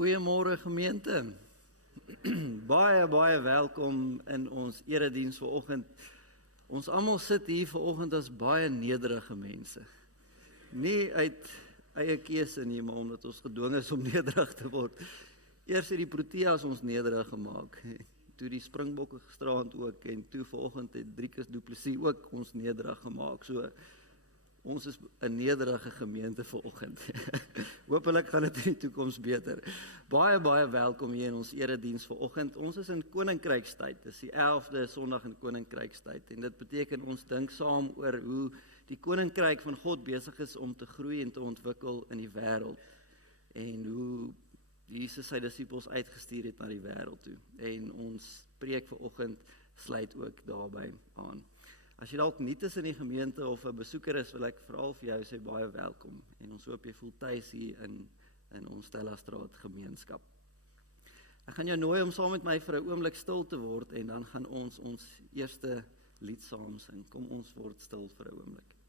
Goeiemôre gemeente. Baie welkom in ons erediens vanoggend. Ons almal sit hier vanoggend as baie nederige mense. Nie uit eie keuse nie, maar omdat ons gedwing is om nederig te word. Eers het die Proteas ons nederig gemaak. Toe die Springbokke gisteraand ook en toe vanoggend het Driekus Du Plessis ook ons nederig gemaak. So ons is 'n nederige gemeente vanoggend. Hoopelik gaan dit in die toekoms beter. Baie welkom hier in ons erediens vanoggend. Ons is in Koninkrykstyd. Dis die 11de Sondag in Koninkrykstyd en dit beteken ons dink saam oor hoe die Koninkryk van God besig is om te groei en te ontwikkel in die wêreld. En hoe Jesus sy disippels uitgestuur het na die wêreld toe. En ons preek vanoggend sluit ook daarbey aan. As jy dalk nuut is in die gemeente of 'n besoeker is, wil ek veral vir jou sê baie welkom. En ons hoop jy voel tuis hier in ons Stellastraat gemeenskap. Ek gaan jou nooi om saam met my vir 'n oomblik stil te word en dan gaan ons eerste lied saam sing. Kom ons word stil vir 'n oomblik.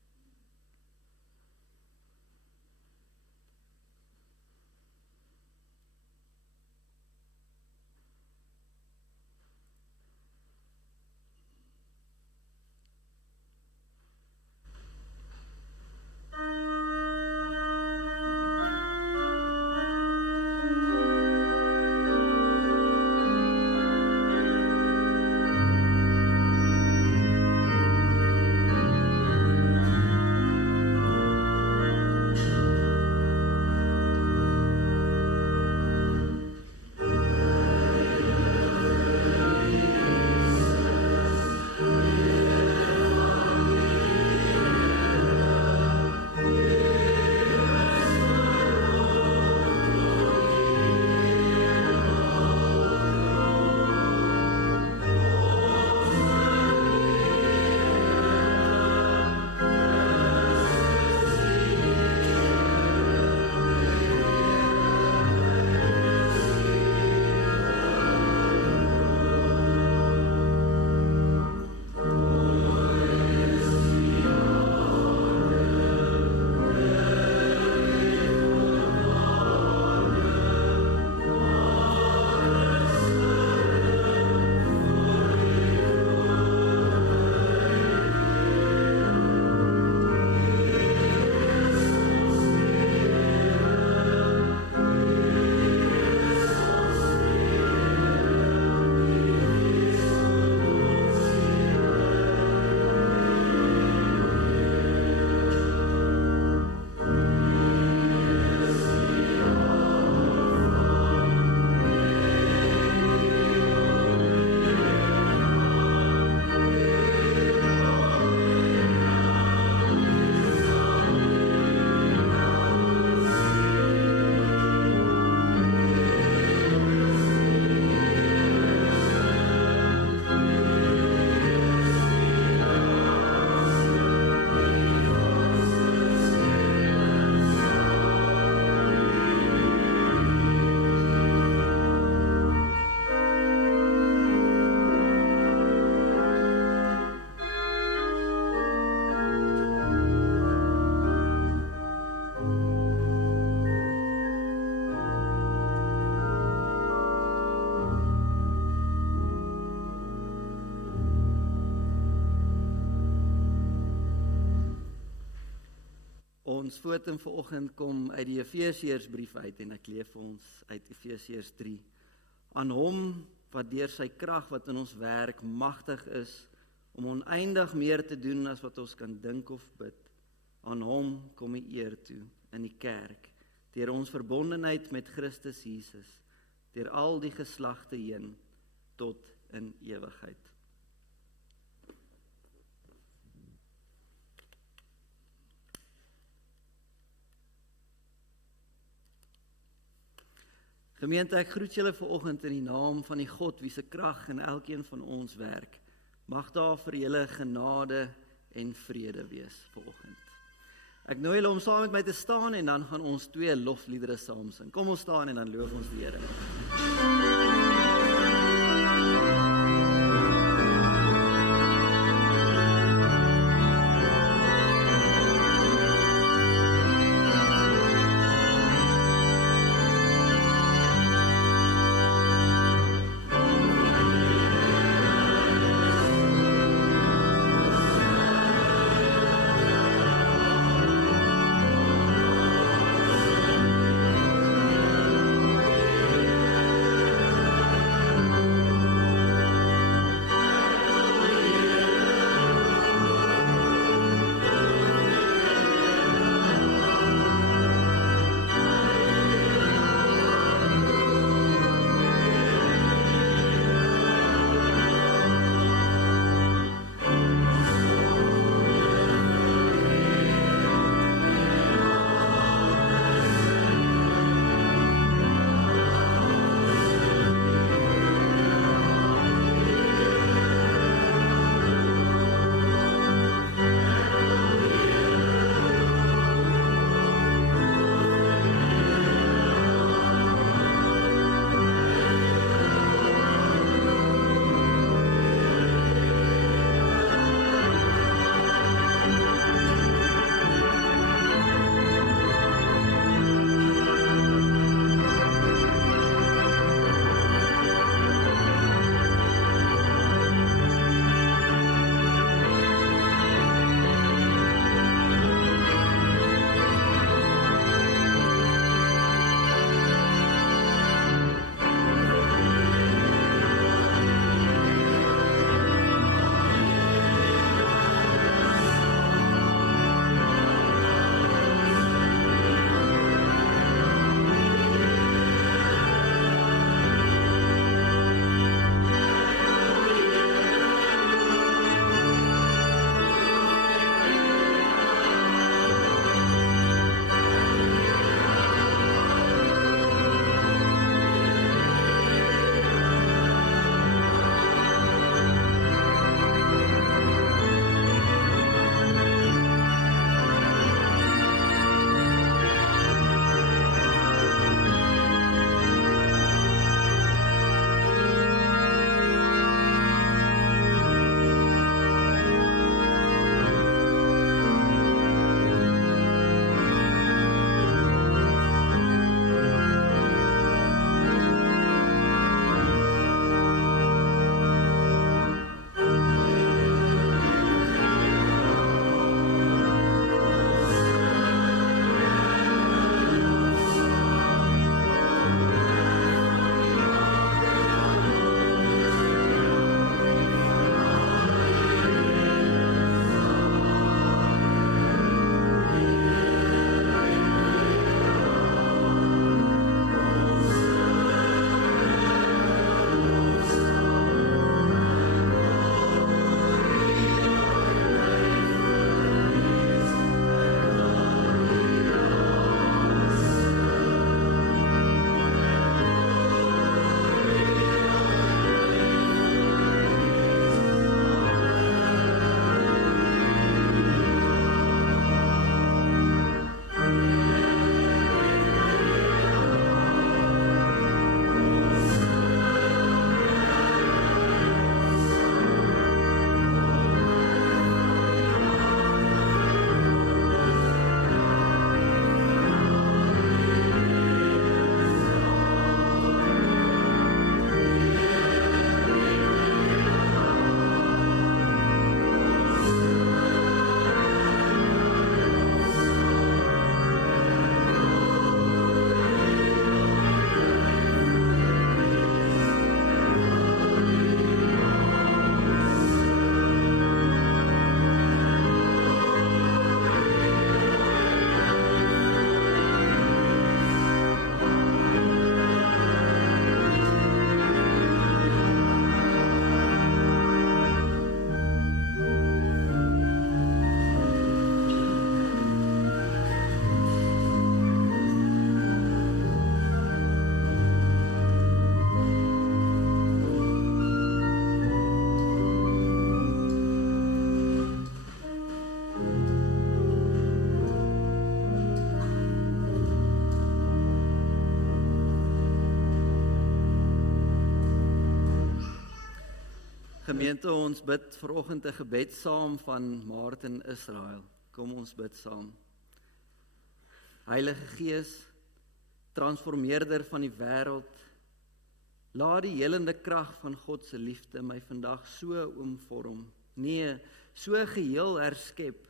Ons foto vanoggend kom uit die Efesiërsbrief uit en ek lees vir ons uit Efesiërs 3. Aan hom wat deur sy krag wat in ons werk magtig is om oneindig meer te doen as wat ons kan dink of bid. Aan hom kom die eer toe in die kerk deur ons verbondenheid met Christus Jesus deur al die geslagte heen tot in ewigheid. Gemeente, ek groet julle vanoggend in die naam van die God wie se krag in elkeen van ons werk. Mag daar vir julle genade en vrede wees vanoggend. Ek nooi julle om saam met my te staan en dan gaan ons 2 lofliedere saam sing. Kom ons staan en dan loof ons die Here. Gemeente, ons bid vanoggend 'n gebed saam van Martin Israel. Kom ons bid saam. Heilige Gees, transformeerder van die wêreld, laat die helende krag van God se liefde my vandag so omvorm, nee, so geheel herskep,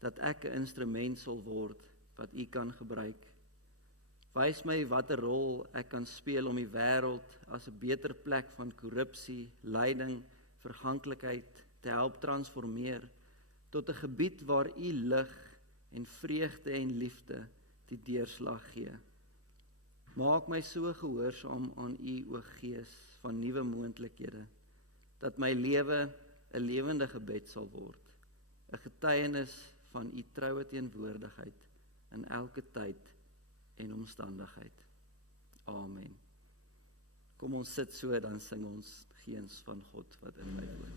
dat ek 'n instrument sal word wat U kan gebruik. Wys my watter rol ek kan speel om die wêreld as 'n beter plek van korrupsie, lyding, verganklikheid te help transformeer tot 'n gebied waar U lig en vreugde en liefde die deurslag gee. Maak my so gehoorsaam aan U, o Gees, van nuwe moontlikhede, dat my lewe 'n lewende gebed sal word, 'n getuienis van U troue teenwoordigheid in elke tyd en omstandigheid. Amen. Kom ons sit so, dan sing ons Gees van God wat in my woon.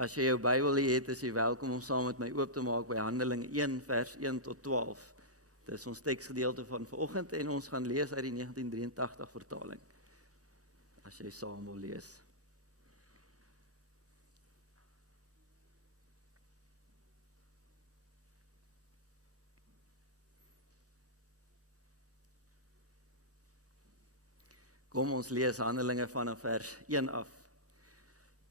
As jy jou Bybel het, is jy welkom om saam met my oop te maak by Handelinge 1 vers 1 tot 12. Dit is ons teksgedeelte van vanoggend en ons gaan lees uit die 1983 vertaling. As jy saam wil lees. Kom ons lees Handelinge vanaf vers 1 af.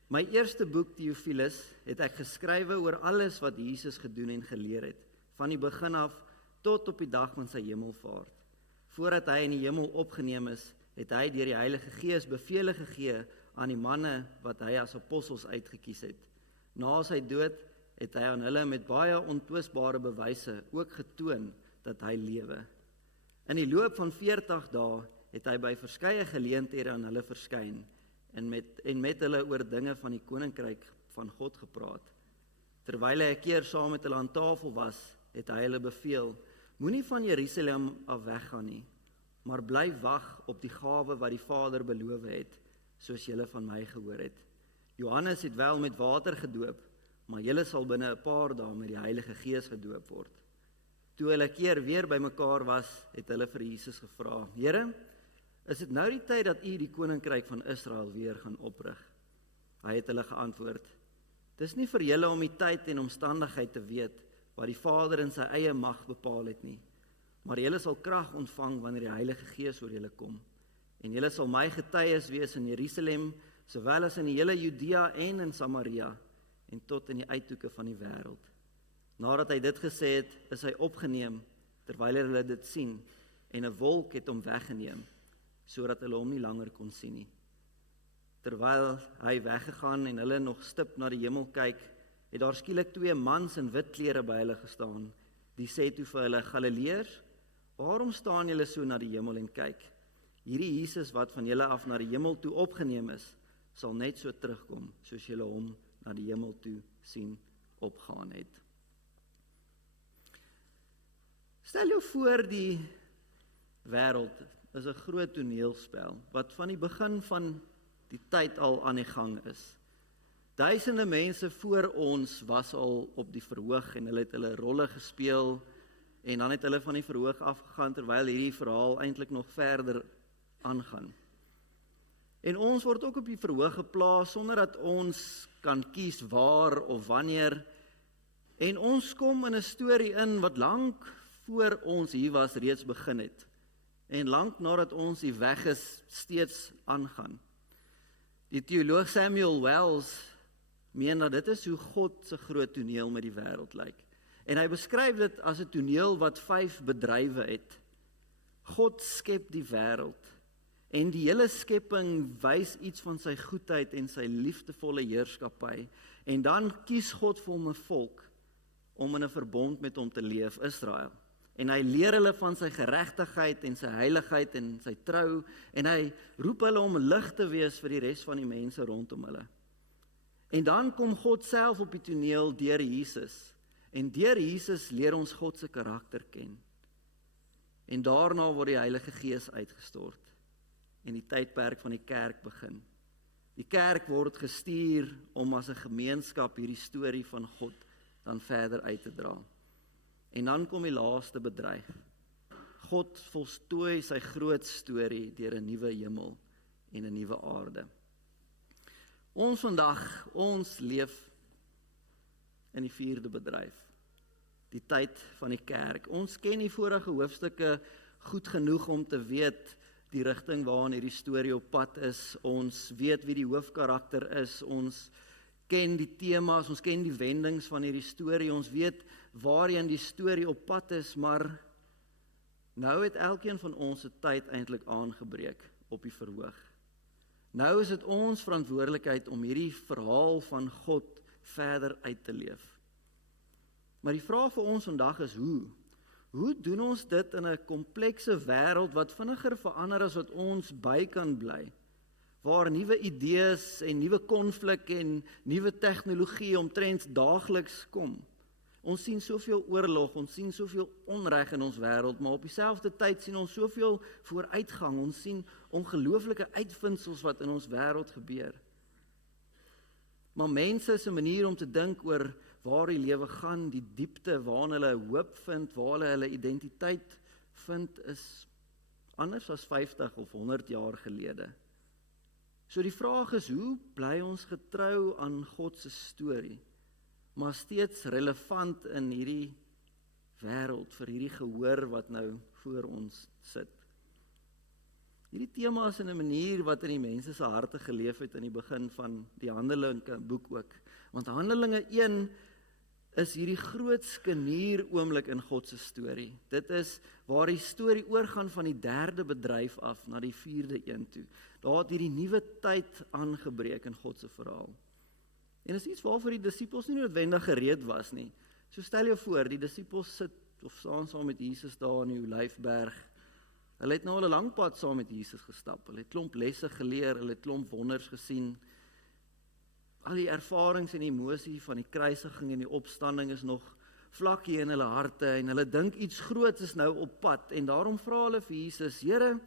My eerste boek Theophilus het ek geskrywe oor alles wat Jesus gedoen en geleer het, van die begin af tot op die dag van sy hemelvaart. Voordat hy in die hemel opgeneem is, het hy deur die Heilige Gees bevele gegee aan die manne wat hy as apostels uitgekies het. Na sy dood het hy aan hulle met baie ontwisbare bewyse ook getoon dat hy lewe. In die loop van 40 dae het hy by verskeie geleenthede aan hulle verskyn en met hulle oor dinge van die koninkryk van God gepraat. Terwyl hy 'n keer saam met hulle aan tafel was, het hy hulle beveel, moenie van Jerusalem af weggaan nie, maar bly wag op die gawe wat die Vader beloof het, soos julle van my gehoor het. Johannes het wel met water gedoop, maar julle sal binne 'n paar dae met die Heilige Gees gedoop word. Toe hulle 'n keer weer bymekaar was, het hulle vir Jesus gevra, Here, is dit nou die tyd dat U die koninkryk van Israel weer gaan oprig? Hy het hulle geantwoord, dis nie vir julle om die tyd en omstandigheid te weet, wat die Vader in sy eie mag bepaal het nie, maar julle sal krag ontvang wanneer die Heilige Gees oor julle kom, en julle sal my getuies wees in Jerusalem, sowel as in die hele Judea en in Samaria, en tot in die uithoeke van die wêreld. Nadat hy dit gesê het, is hy opgeneem, terwyl hulle dit sien, en 'n wolk het hom weggeneem, sodat hulle hom nie langer kon sien nie. Terwyl hy weggegaan en hulle nog stip na die hemel kyk, het daar skielik 2 mans in wit klere by hulle gestaan. Die sê toe vir hulle: Galileërs, waarom staan julle so na die hemel en kyk? Hierdie Jesus wat van julle af na die hemel toe opgeneem is, sal net so terugkom, soos julle hom na die hemel toe sien opgaan het. Stel jou voor, die wêreld is 'n groot toneelspel, wat van die begin van die tyd al aan die gang is. Duisende mense voor ons was al op die verhoog en hulle het hulle rolle gespeel en dan het hulle van die verhoog afgegaan terwyl hierdie verhaal eintlik nog verder aangaan. En ons word ook op die verhoog geplaas sonder dat ons kan kies waar of wanneer. En ons kom in 'n storie in wat lank voor ons hier was reeds begin het. En lank nadat ons die weg is steeds aangaan. Die teoloog Samuel Wells meen dat dit is hoe God se groot toneel met die wêreld lyk. En hy beskryf dit as 'n toneel wat 5 bedrywe het. God skep die wêreld en die hele skepping wys iets van sy goedheid en sy liefdevolle heerskappy. En dan kies God vir hom 'n volk om in 'n verbond met hom te leef, Israel. En hy leer hulle van sy geregtigheid en sy heiligheid en sy trou en hy roep hulle om lig te wees vir die res van die mense rondom hulle. En dan kom God self op die toneel deur Jesus. En deur Jesus leer ons God se karakter ken. En daarna word die Heilige Gees uitgestort. En die tydperk van die kerk begin. Die kerk word gestuur om as 'n gemeenskap hierdie storie van God dan verder uit te dra. En dan kom die laaste bedryf. God voltooi sy groot storie deur 'n nuwe hemel en 'n nuwe aarde. Ons vandag, ons leef in die 4de bedryf, die tyd van die kerk. Ons ken die vorige hoofstukke goed genoeg om te weet die rigting waarin hierdie storie op pad is. Ons weet wie die hoofkarakter is, ons ken die temas, ons ken die wendings van hierdie storie, ons weet waarheen die storie op pad is, maar nou het elkeen van ons se tyd eintlik aangebreek op die verhoog. Nou is dit ons verantwoordelikheid om hierdie verhaal van God verder uit te leef. Maar die vraag vir ons vandag is hoe? Hoe doen ons dit in 'n komplekse wêreld wat vinniger verander as wat ons by kan bly? Waar nuwe idees en nuwe konflik en nuwe tegnologie omtrent daagliks kom. Ons sien soveel oorlog, ons sien soveel onreg in ons wêreld, maar op dieselfde tyd sien ons soveel vooruitgang, ons sien ongelooflike uitvindsels wat in ons wêreld gebeur. Maar mense se manier om te dink oor waar die lewe gaan, die diepte waarin hulle hoop vind, waar hulle identiteit vind, is anders as 50 of 100 jaar gelede. So die vraag is, hoe bly ons getrou aan God se storie, maar steeds relevant in hierdie wêreld, vir hierdie gehoor wat nou voor ons sit. Hierdie tema is in 'n manier wat in die mense se harte geleef het in die begin van die Handelinge boek ook. Want Handelinge 1 is hierdie groot skenier oomblik in God se storie. Dit is waar die storie oorgaan van die 3de bedryf af na die 4de een toe. Daar het hierdie nuwe tyd aangebreek in God se verhaal. En is iets waarvoor die disippels nie noodwendig gereed was nie. So stel jou voor, die disippels sit of staan saam met Jesus daar in die Olyfberg. Hulle het nou al 'n lang pad saam met Jesus gestap. Hulle het klomp lesse geleer, hulle het klomp wonders gesien. Al die ervarings en emosie van die kruisiging en die opstanding is nog vlak hier in hulle harte en hulle dink iets groots is nou op pad en daarom vra hulle vir Jesus: Here,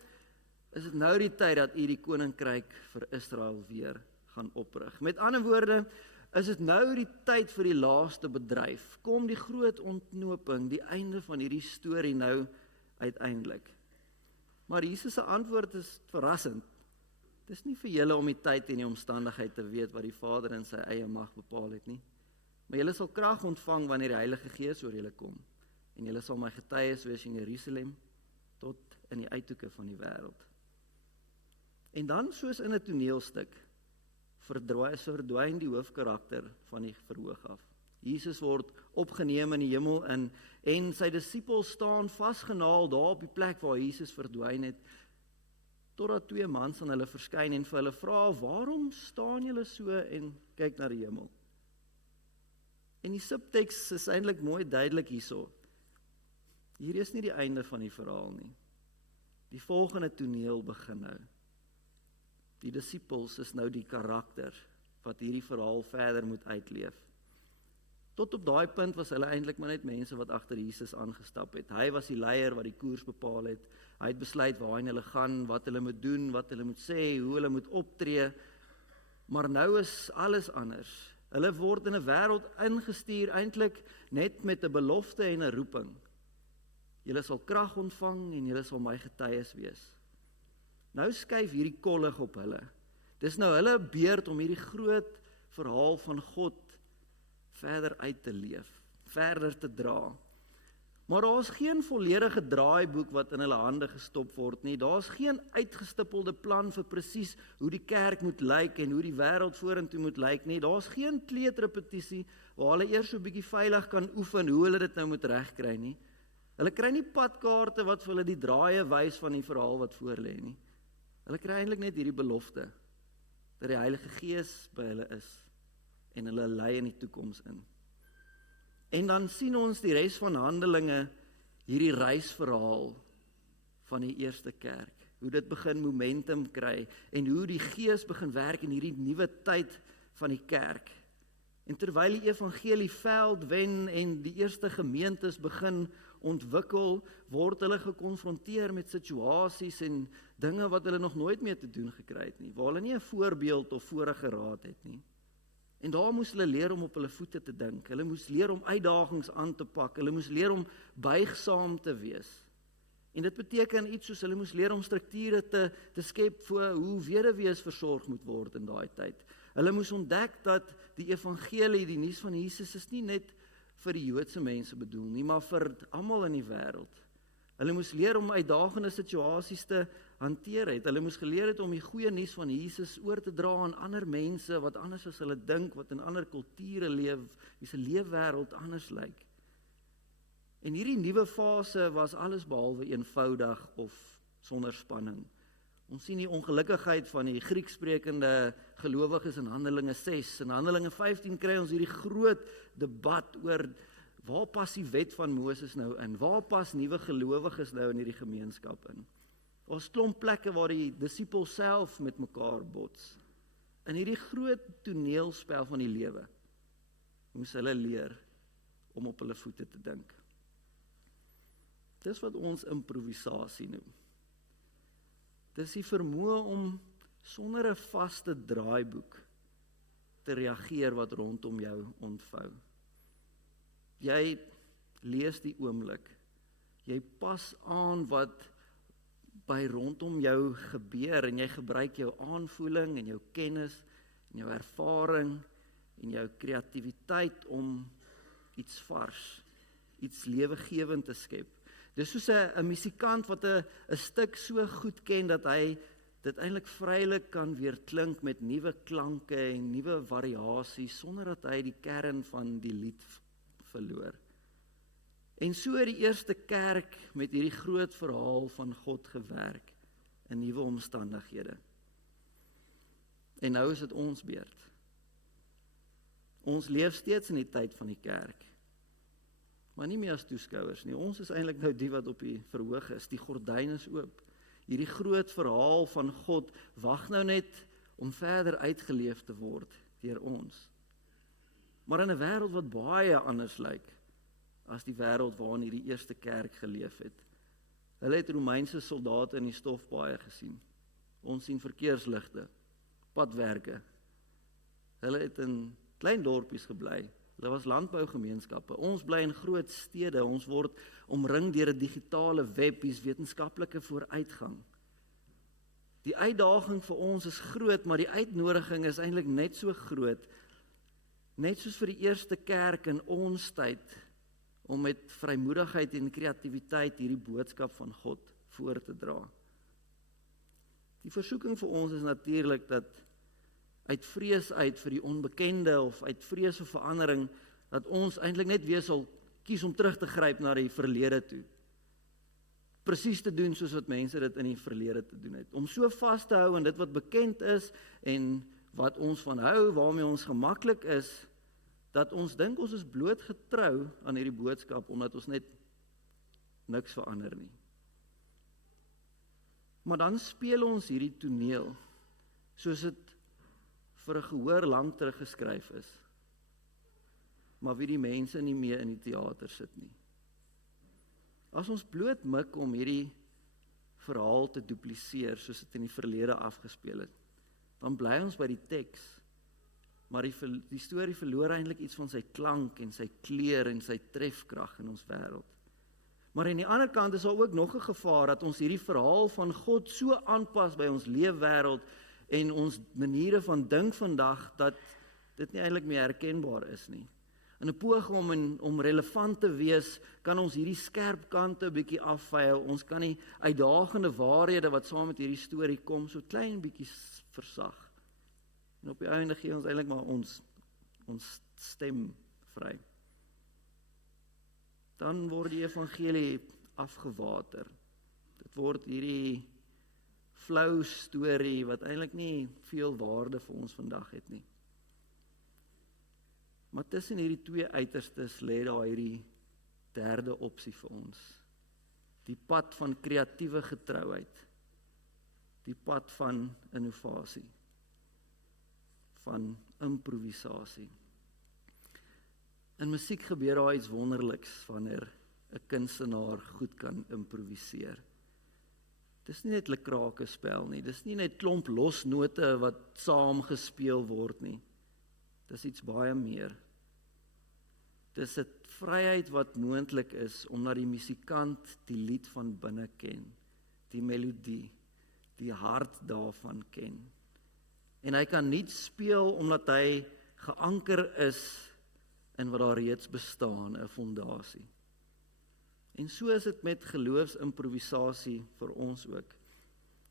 is dit nou die tyd dat U die koninkryk vir Israel weer gaan oprig? Met ander woorde, is dit nou die tyd vir die laaste bedryf? Kom die groot ontknoping, die einde van hierdie storie nou uiteindelik? Maar Jesus se antwoord is verrassend. Dit is nie vir julle om die tyd en die omstandigheid te weet wat die Vader in sy eie mag bepaal het nie. Maar julle sal krag ontvang wanneer die Heilige Gees oor julle kom. En julle sal my getuies wees in Jerusalem tot in die uithoeke van die wêreld. En dan, soos in 'n toneelstuk, verdwyn die hoofkarakter van die verhoog af. Jesus word opgeneem in die hemel in en sy disippels staan vasgenaal daar op die plek waar Jesus verdwyn het, totdat 2 mans aan hulle verskyn en vir hulle vra: waarom staan julle so en kyk na die hemel? En die subteks is eintlik mooi duidelik hierso. Hier is nie die einde van die verhaal nie. Die volgende toneel begin nou. Die disippels is nou die karakter wat hierdie verhaal verder moet uitleef. Tot op daai punt was hulle eintlik maar net mense wat agter Jesus aangestap het. Hy was die leier wat die koers bepaal het. Hy het besluit waarheen hulle gaan, wat hulle moet doen, wat hulle moet sê, hoe hulle moet optree. Maar nou is alles anders. Hulle word in 'n wêreld ingestuur eintlik net met 'n belofte en 'n roeping. Julle sal krag ontvang en julle sal my getuies wees. Nou skuif hierdie kollig op hulle. Dis nou hulle beurt om hierdie groot verhaal van God verder uit te leef, verder te dra. Maar daar is geen volledige draaiboek wat in hulle hande gestop word nie. Daar is geen uitgestippelde plan vir presies hoe die kerk moet lyk en hoe die wêreld vorentoe moet lyk nie. Daar is geen kleedrepetisie waar hulle eers so 'n bietjie veilig kan oefen hoe hulle dit nou moet regkry nie. Hulle kry nie padkaarte wat vir hulle die draaie wys van die verhaal wat voor lê nie. Hulle kry eintlik net hierdie belofte dat die Heilige Gees by hulle is en hulle lei in die toekoms in. En dan sien ons die res van Handelinge hierdie reisverhaal van die eerste kerk. Hoe dit begin momentum kry en hoe die Gees begin werk in hierdie nuwe tyd van die kerk. En terwyl die evangelie veld wen en die eerste gemeentes begin ontwikkel, word hulle gekonfronteer met situasies en dinge wat hulle nog nooit mee te doen gekry het nie, waar hulle nie 'n voorbeeld of vorige raad het nie. En daar moes hulle leer om op hulle voete te dink. Hulle moes leer om uitdagings aan te pak. Hulle moes leer om buigsaam te wees. En dit beteken iets soos hulle moes leer om strukture te skep vir hoe weduwees versorg moet word in daai tyd. Hulle moes ontdek dat die evangelie, die nuus van Jesus, is nie net vir die Joodse mense bedoel nie, maar vir almal in die wêreld. Hulle moes leer om uitdagende situasies te hanteer het. Hulle moes geleer het om die goeie nuus van Jesus oor te dra aan ander mense wat anders as hulle dink, wat in ander kulture leef, wie se leefwêreld anders lyk. En hierdie nuwe fase was alles behalwe eenvoudig of sonder spanning. Ons sien die ongelukkigheid van die Grieksprekende gelowiges in Handelinge 6. In Handelinge 15 kry ons hierdie groot debat oor waar pas die wet van Moses nou in? Waar pas nuwe gelowiges nou in hierdie gemeenskap in? Ons klomp plekke waar die disippels self met mekaar bots. In hierdie groot toneelspel van die lewe moes hulle leer om op hulle voete te dink. Dis wat ons improvisasie noem. Dis die vermoë om sonder 'n vaste draaiboek te reageer wat rondom jou ontvou. Jy lees die oomblik. Jy pas aan wat by rondom jou gebeur en jy gebruik jou aanvoeling en jou kennis en jou ervaring en jou kreatiwiteit om iets vars, iets lewegewend te skep. Dis soos 'n musikant wat 'n stuk so goed ken dat hy dit eintlik vrylik kan weer klink met nuwe klanke en nuwe variasies sonder dat hy die kern van die lied verloor. En so het die eerste kerk met hierdie groot verhaal van God gewerk in nuwe omstandighede. En nou is dit ons beurt. Ons leef steeds in die tyd van die kerk. Maar nie meer as toeskouers nie. Ons is eintlik nou die wat op die verhoog is. Die gordyn is oop. Hierdie groot verhaal van God wag nou net om verder uitgeleef te word deur ons. Maar in 'n wêreld wat baie anders lyk as die wêreld waarin hierdie eerste kerk geleef het. Hulle het Romeinse soldate in die stofpaaie gesien. Ons sien verkeersligte, padwerke. Hulle het in klein dorpies gebly. Hulle was landbougemeenskappe. Ons bly in groot stede. Ons word omring deur 'n digitale web, hier's wetenskaplike vooruitgang. Die uitdaging vir ons is groot, maar die uitnodiging is eintlik net so groot, net soos vir die eerste kerk in ons tyd, om met vrymoedigheid en kreatiwiteit hierdie boodskap van God voor te dra. Die versoeking vir ons is natuurlik dat uit vrees uit vir die onbekende of uit vrees vir verandering, dat ons eintlik net weer sal kies om terug te gryp na die verlede toe. Presies te doen soos wat mense dit in die verlede te doen het. Om so vas te hou aan dit wat bekend is en wat ons van hou, waarmee ons gemaklik is, dat ons dink ons is bloot getrou aan hierdie boodskap, omdat ons net niks verander nie. Maar dan speel ons hierdie toneel, soos dit vir 'n gehoor lank terug geskryf is, maar wie die mense nie meer in die teater sit nie. As ons bloot mik om hierdie verhaal te dupliseer, soos dit in die verlede afgespeel het, dan bly ons by die teks, maar die storie verloor eintlik iets van sy klank en sy kleur en sy trefkrag in ons wêreld. Maar aan die ander kant is daar ook nog 'n gevaar dat ons hierdie verhaal van God so aanpas by ons leefwêreld en ons maniere van dink vandag, dat dit nie eintlik meer herkenbaar is nie. In 'n poging om relevant te wees, kan ons hierdie skerp kante 'n bietjie afveil. Ons kan die uitdagende waarhede wat saam met hierdie storie kom, so klein bietjie versag. En op die einde gee ons eintlik maar ons stem vry. Dan word die evangelie afgewater. Dit word hierdie flou storie wat eintlik nie veel waarde vir ons vandag het nie. Maar tussen hierdie twee uiterstes lê daar hierdie derde opsie vir ons. Die pad van kreatiewe getrouheid. Die pad van innovasie. Van improvisasie. In musiek gebeur daar iets wonderliks wanneer 'n kunstenaar goed kan improviseer. Dis nie net 'n krake spel nie, dis nie net klomp losnote wat saam gespeel word nie. Dis iets baie meer. Dis 'n vryheid wat moontlik is omdat die musikant die lied van binne ken, die melodie, die hart daarvan ken. En hy kan nie speel omdat hy geanker is in wat daar reeds bestaan, 'n fondasie. En so is dit met geloofsimprovisasie vir ons ook.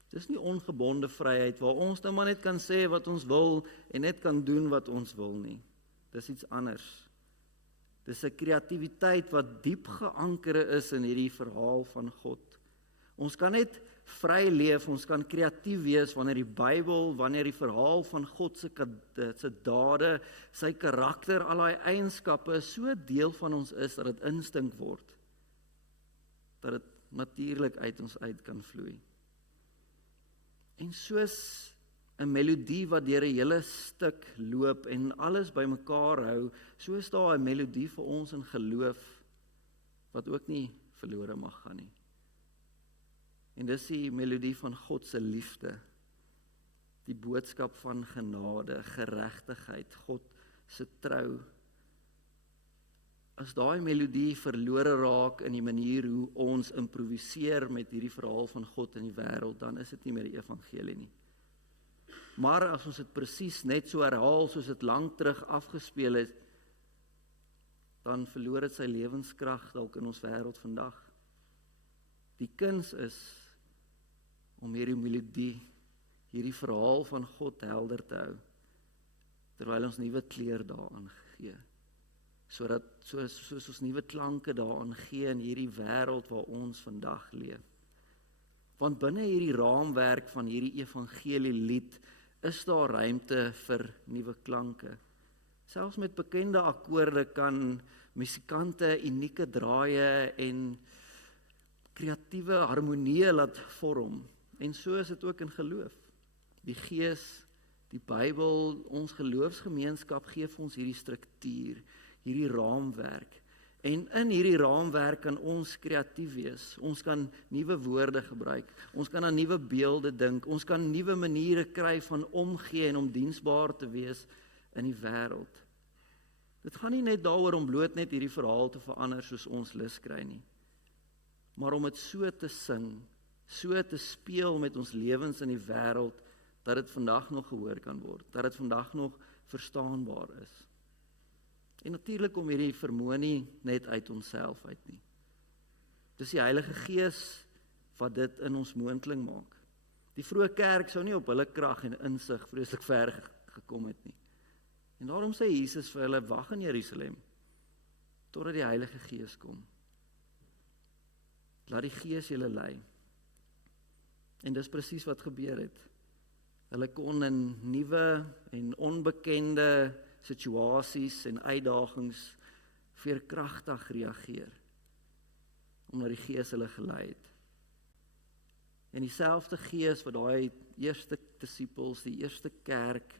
Dis nie ongebonde vryheid waar ons nou maar net kan sê wat ons wil en net kan doen wat ons wil nie. Dis iets anders. Dis 'n kreatiwiteit wat diep geankerde is in hierdie verhaal van God. Ons kan net vry leef, ons kan kreatief wees wanneer die Bybel, wanneer die verhaal van God se dade, sy karakter, al daai eienskappe so deel van ons is dat dit instink word. Dat dit natuurlik uit ons uit kan vloei. En soos 'n melodie wat deur 'n hele stuk loop en alles bymekaar hou, so is daar 'n melodie vir ons in geloof wat ook nie verlore mag gaan nie. En dis die melodie van God se liefde, die boodskap van genade, geregtigheid, God se trou. As daai melodie verlore raak in die manier hoe ons improviseer met hierdie verhaal van God in die wêreld, dan is dit nie meer die evangelie nie. Maar as ons dit presies net so herhaal soos dit lank terug afgespeel het, dan verloor dit sy lewenskrag dalk in ons wêreld vandag. Die kuns is om hierdie melodie, hierdie verhaal van God helder te hou, terwyl ons nuwe kleur daaraan gee. Soos ons nuwe klanke daaraan gee in hierdie wêreld waar ons vandag leef. Want binne hierdie raamwerk van hierdie evangelielied is daar ruimte vir nuwe klanke. Selfs met bekende akkoorde kan musikante unieke draaie en kreatiewe harmonieë laat vorm. En so is dit ook in geloof. Die Gees, die Bybel, ons geloofsgemeenskap gee vir ons hierdie struktuur, hierdie raamwerk. En in hierdie raamwerk kan ons kreatief wees. Ons kan nuwe woorde gebruik. Ons kan aan nuwe beelde dink. Ons kan nuwe maniere kry van omgee en om diensbaar te wees in die wêreld. Dit gaan nie net daaroor om bloot net hierdie verhaal te verander soos ons lus kry nie. Maar om dit so te sing, so te speel met ons lewens in die wêreld, dat dit vandag nog gehoor kan word, dat dit vandag nog verstaanbaar is. En natuurlik kom hierdie vermoë nie net uit onsself uit nie. Dis die Heilige Gees wat dit in ons moontlik maak. Die vroeë kerk sou nie op hulle krag en insig vreeslik ver gekom het nie. En daarom sê Jesus vir hulle, wag in Jerusalem, totdat die Heilige Gees kom. Laat die Gees julle lei. En dis presies wat gebeur het. Hulle kon in nuwe en onbekende situasies en uitdagings veerkragtig reageer. omdat die Gees hulle gelei het. En dieselfde Gees wat daai eerste disippels, die eerste kerk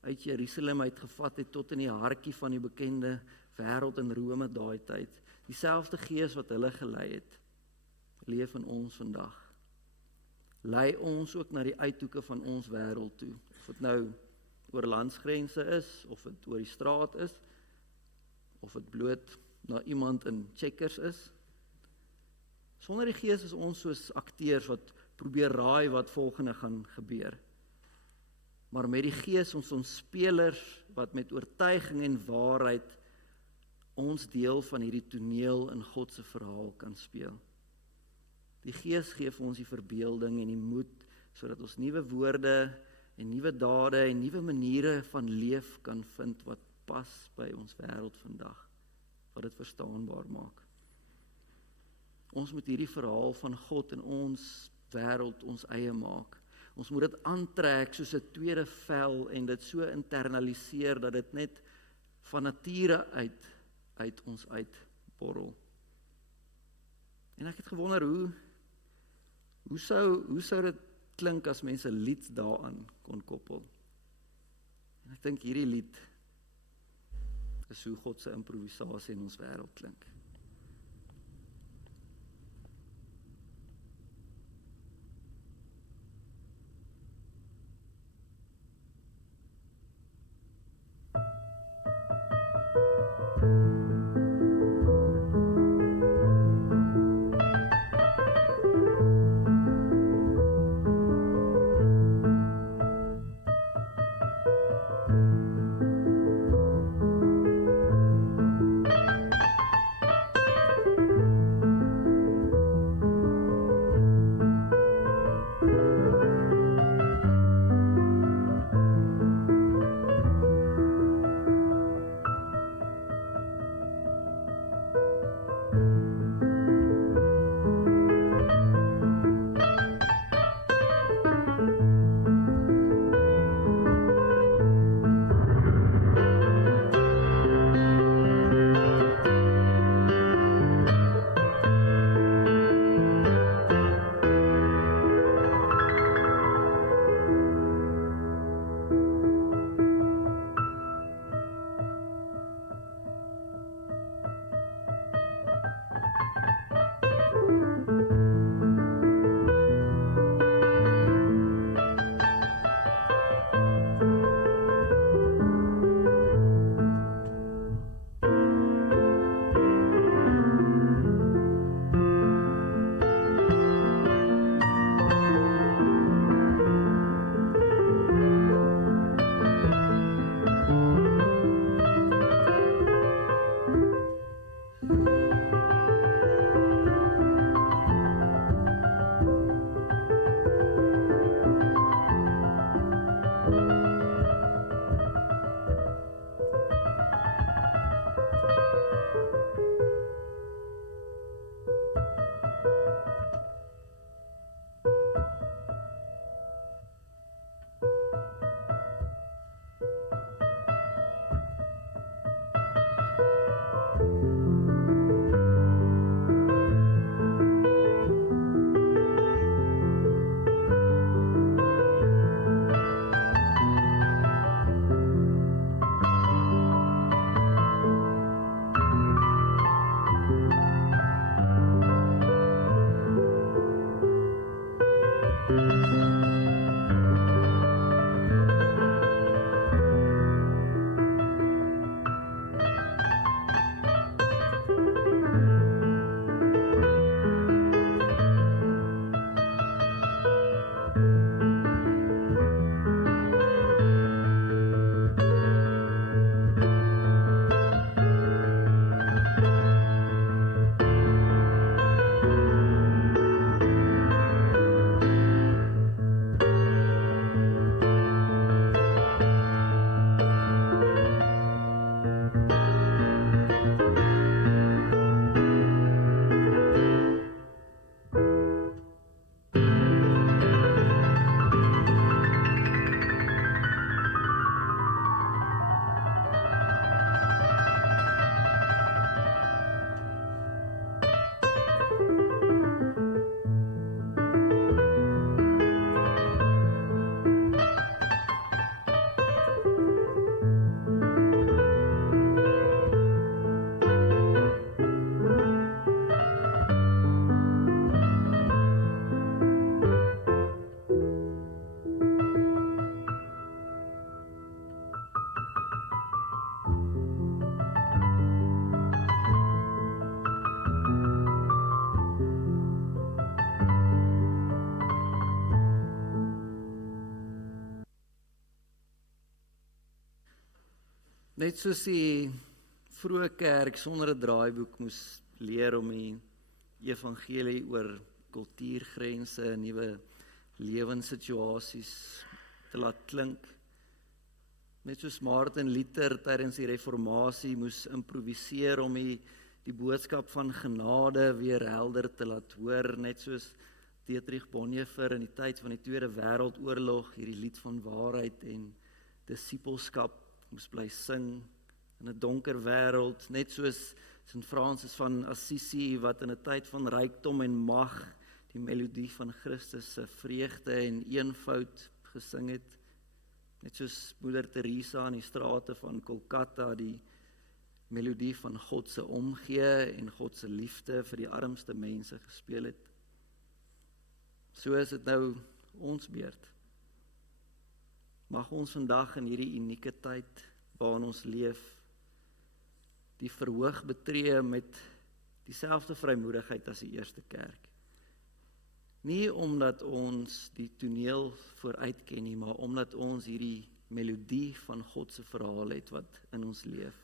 uit Jerusalem uitgevat het tot in die hartjie van die bekende wêreld in Rome daai tyd. Dieselfde Gees wat hulle gelei het, leef in ons vandag. Lei ons ook na die uithoeke van ons wêreld toe. Of dit nou oor landsgrense is, of dit oor die straat is, of dit bloot na iemand in Checkers is. Sonder die Gees is ons soos akteurs wat probeer raai wat volgende gaan gebeur. Maar met die Gees ons spelers wat met oortuiging en waarheid ons deel van hierdie toneel in God se verhaal kan speel. Die Gees gee vir ons die verbeelding en die moed sodat ons nuwe woorde en nuwe dade en nuwe maniere van leef kan vind wat pas by ons wêreld vandag, wat dit verstaanbaar maak. Ons moet hierdie verhaal van God in ons wêreld ons eie maak. Ons moet dit aantrek soos 'n tweede vel en dit so internaliseer dat dit net van nature uit ons uitborrel. En ek het gewonder hoe sou dit klink as mense 'n lied daaraan kon koppel. En ek dink hierdie lied is hoe God se improvisasie in ons wêreld klink. Net soos die vroeë kerk sonder 'n draaiboek moes leer om die evangelie oor kultuurgrense, nuwe lewenssituasies te laat klink. Net soos Martin Luther tydens die reformatie moes improviseer om die boodskap van genade weer helder te laat hoor, net soos Dietrich Bonhoeffer in die tyd van die Tweede Wêreldoorlog hierdie lied van waarheid en disipelskap moes bly sing in 'n donker wêreld, net soos Sint Francis van Assisi wat in 'n tyd van rykdom en mag die melodie van Christus se vreugde en eenvoud gesing het, net soos Moeder Teresa in die strate van Kolkata die melodie van God se omgee en God se liefde vir die armste mense gespeel het. So is dit nou ons beurt. Mag ons vandag in hierdie unieke tyd waarin ons leef, die verhoog betree met dieselfde vrymoedigheid as die eerste kerk. Nie omdat ons die toneel vooruit ken nie, maar omdat ons hierdie melodie van God se verhaal het wat in ons leef.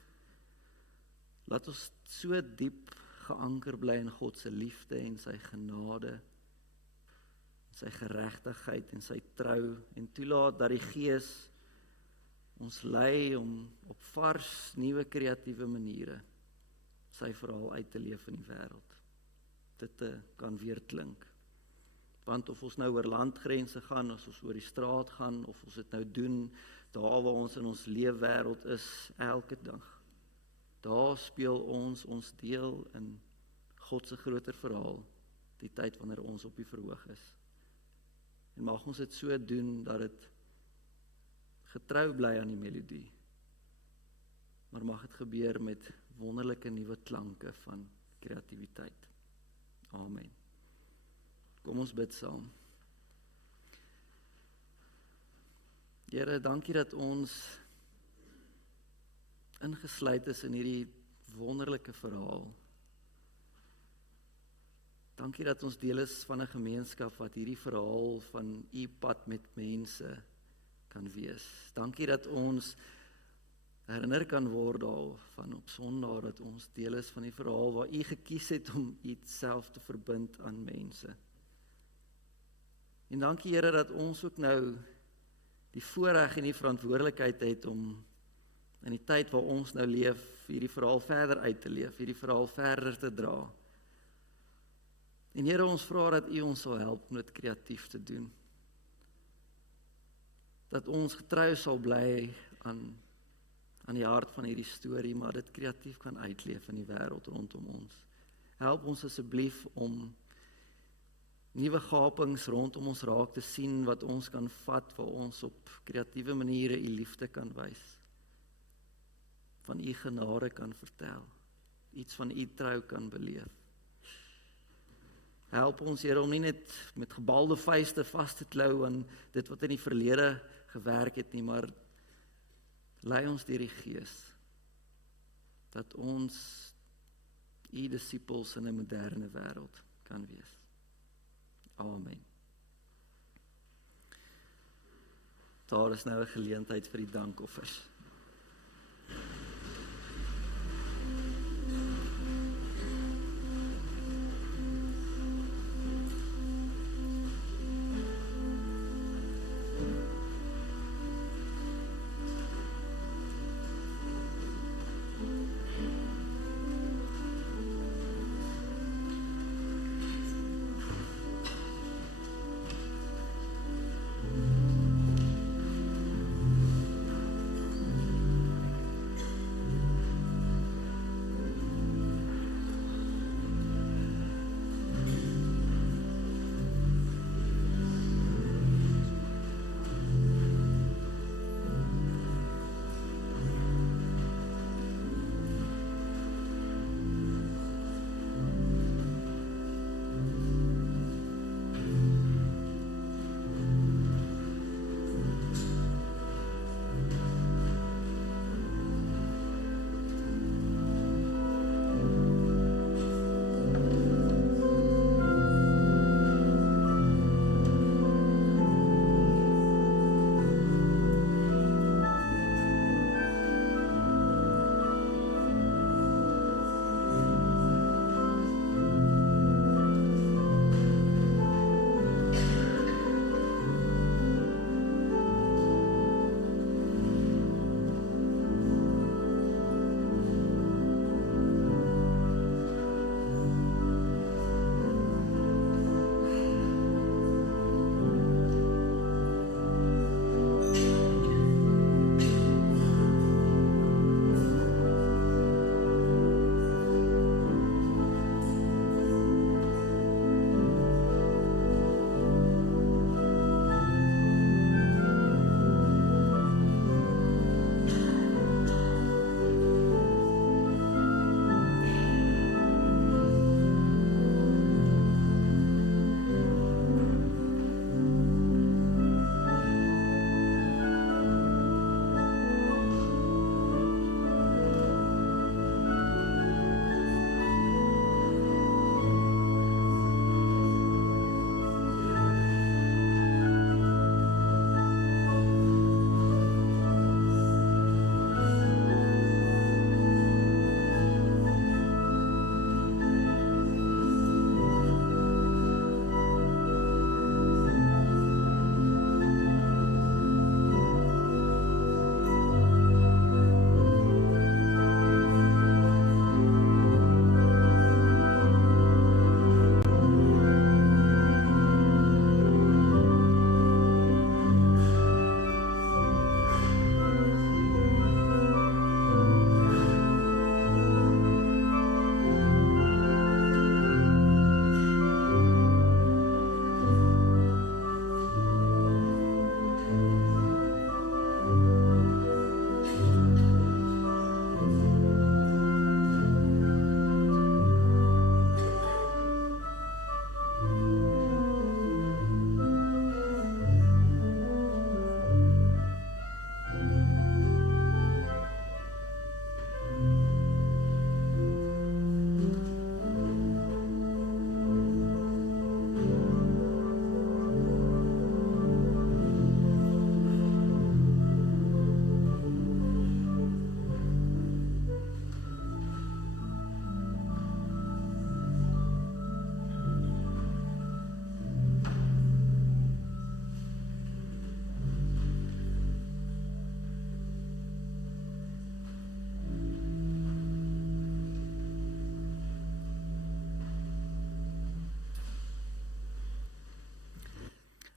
Laat ons so diep geanker bly in God se liefde en sy genade, sy geregtigheid en sy trou, en toelaat dat die Gees ons lei om op vars, nuwe kreatiewe maniere sy verhaal uit te leef in die wêreld. Dit kan weer klink. Want of ons nou oor landgrense gaan, of ons oor die straat gaan, of ons dit nou doen, daar waar ons in ons leefwêreld is, elke dag. Daar speel ons deel in God se groter verhaal, die tyd wanneer ons op die verhoog is. En mag ons dit so doen, dat dit getrou bly aan die melodie, maar mag dit gebeur met wonderlike nuwe klanke van kreatiwiteit. Amen. Kom ons bid saam. Here, dankie dat ons ingesluit is in hierdie wonderlike verhaal. Dankie dat ons deel is van 'n gemeenskap wat hierdie verhaal van u pad met mense kan wees. Dankie dat ons herinner kan word daarvan op Sondag, dat ons deel is van die verhaal waar u gekies het om u self te verbind aan mense. En dankie Here dat ons ook nou die voorreg en die verantwoordelikheid het om in die tyd waar ons nou leef, hierdie verhaal verder uit te leef, hierdie verhaal verder te dra. En Here, ons vra dat u ons sal help om dit kreatief te doen. Dat ons getrou sal bly aan die hart van hierdie storie, maar dit kreatief kan uitleef in die wêreld rondom ons. Help ons asseblief om nuwe gapings rondom ons raak te sien, wat ons kan vat, waar ons op kreatiewe maniere u liefde kan wys. Van u genade kan vertel, iets van u trou kan beleef. Help ons Here om nie net met gebalde vuiste vas te klou aan dit wat in die verlede gewerk het nie, maar lei ons deur die Gees, dat ons u disippels in 'n moderne wêreld kan wees. Amen. Daar is nou 'n geleentheid vir die dankoffers.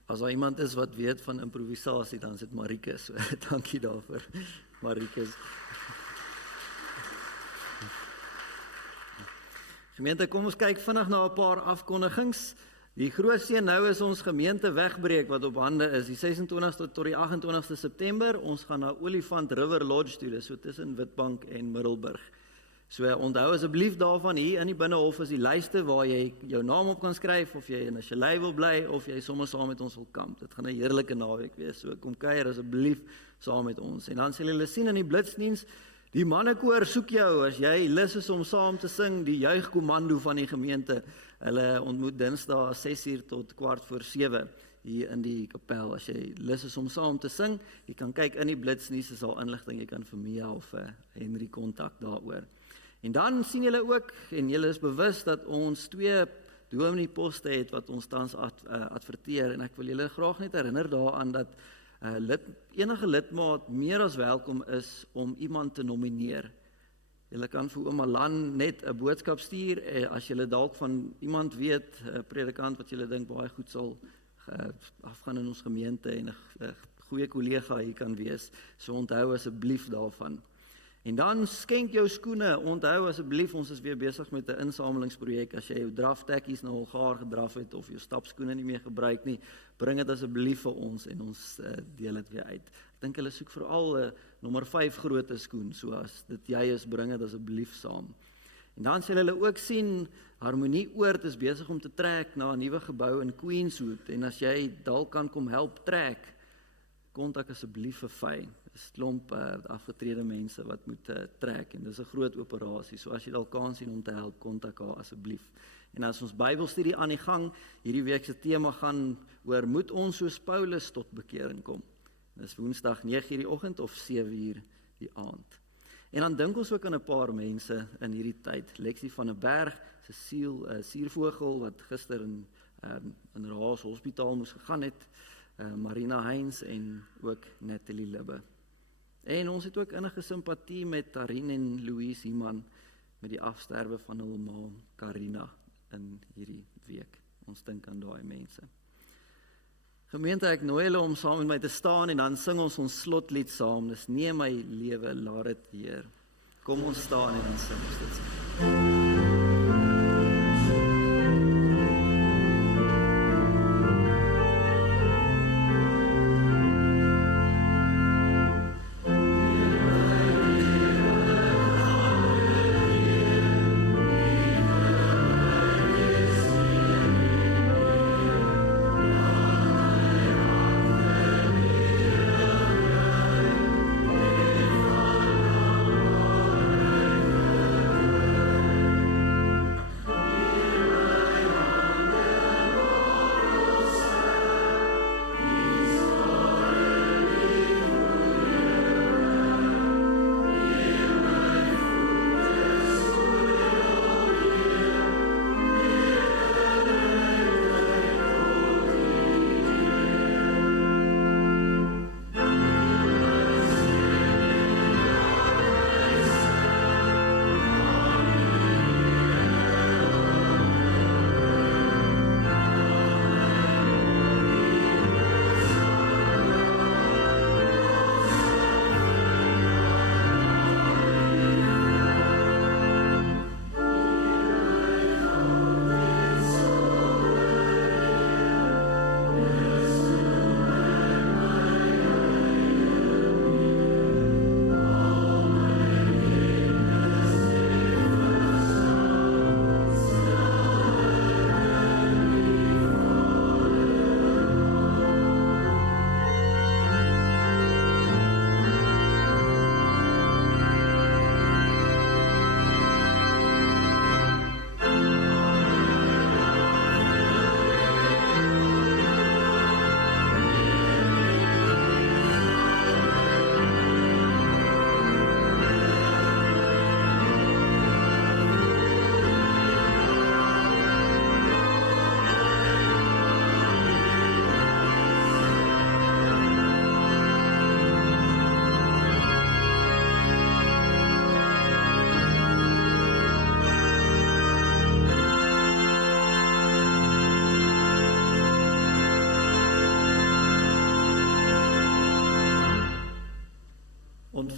As daar iemand is wat weet van improvisasie, dan is dit Marike, so dankie daarvoor, Marike. Gemeente, kom ons kyk vinnig na 'n paar afkondigings. Die grootste een nou is ons gemeente wegbreek wat op hande is, die 26ste tot die 28ste September. Ons gaan na Olifant River Lodge toe, dis so tussen Witbank en Middelburg. So onthou asseblief daarvan, hier in die Binnehof is die lyste waar jy jou naam op kan skryf, of jy in 'n chalet wil bly, of jy sommer saam met ons wil kamp. Dit gaan 'n heerlike naweek wees, so kom kuier asseblief saam met ons. En dan sal julle sien in die blitsdiens, die mannekoor soek jou, as jy lus is om saam te sing, die juigkommando van die gemeente. Hulle ontmoet Dinsdae 6:00 tot 6:15 hier in die kapel. As jy lus is om saam te sing, jy kan kyk in die blitsnuus, is al inligting, jy kan vir Mia of Henry kontak daaroor. En dan sien julle ook, en julle is bewus dat ons 2 dominieposte het wat ons tans adverteer, en ek wil julle graag net herinner daaraan dat enige lidmaat meer as welkom is om iemand te nomineer. Julle kan vir oom Alan net 'n boodskap stuur, as julle dalk van iemand weet, 'n predikant wat julle dink baie goed sal afgaan in ons gemeente en 'n goeie kollega hier kan wees, so onthou asseblief daarvan. En dan skenk jou skoene, onthou asseblief, ons is weer besig met 'n insamelingsprojek, as jy jou draftekkies nou al gaar gedraf het, of jou stapskoene nie meer gebruik nie, bring dit asseblief vir ons, en ons deel dit weer uit. Ek dink hulle soek veral 'n nommer 5 grootte skoen, so as dit jy is, bring dit asseblief saam. En dan sal hulle ook sien, Harmonie Oord is besig om te trek na 'n nuwe gebou in Queenswood, en as jy dalk kan kom help trek, kontak asseblief vir Fay. Dis 'n klomp afgetrede mense wat moet trek, en dis 'n groot operasie, so as jy dalk kans sien om te help, kontak haar asseblief. En as ons Bybelstudie aan die gang, hierdie week se tema gaan oor, moet ons soos Paulus tot bekering kom? Dis Woensdag 9:00 die oggend of 7:00 die aand. En dan dink ons ook aan 'n paar mense in hierdie tyd. Lexie van 'n Berg, Cecile Suurvogel wat gister in Raas Hospitaal moes gegaan het, Marina Heinz en ook Natalie Libbe. En ons het ook innige simpatie met Tarin en Louise Iman met die afsterwe van hul ma Karina in hierdie week. Ons dink aan daai mense. Gemeente, ek nooi julle om saam met my te staan, en dan sing ons slotlied saam. Dis neem my lewe, laat dit Heer. Kom ons staan en dan sing ons dit saam.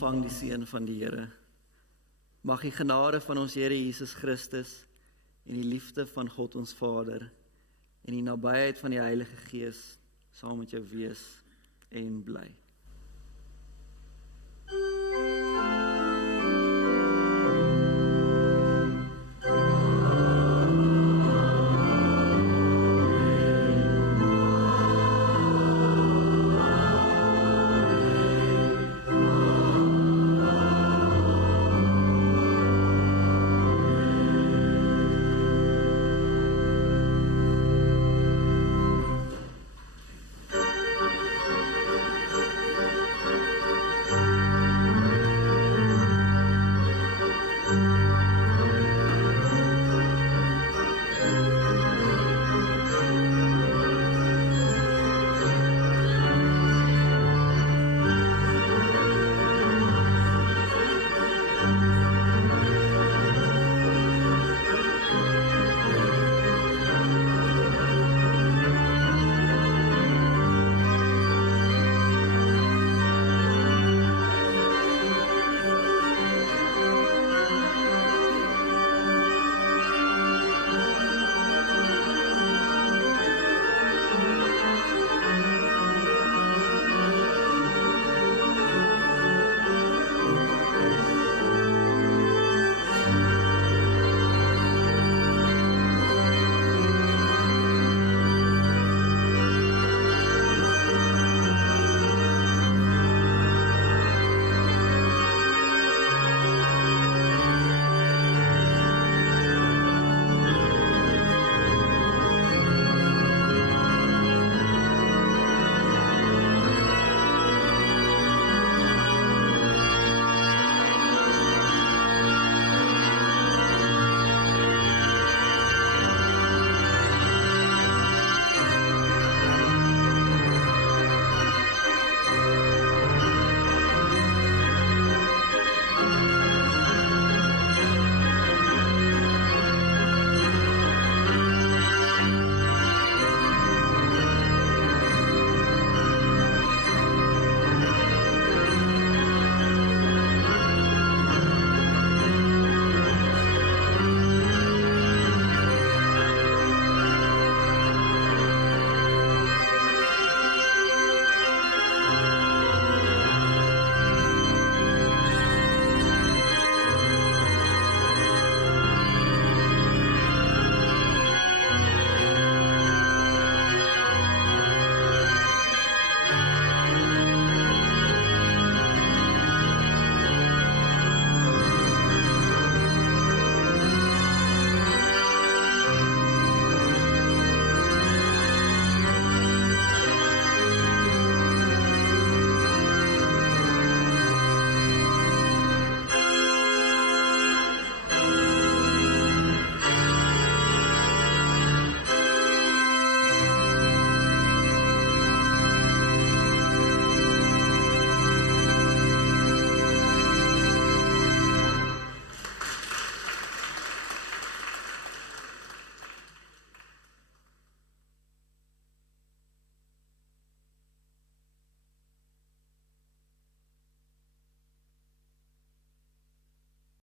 ontvang die seën van die Here. Mag die genade van ons Here Jesus Christus en die liefde van God ons Vader en die nabyheid van die Heilige Gees saam met jou wees en bly.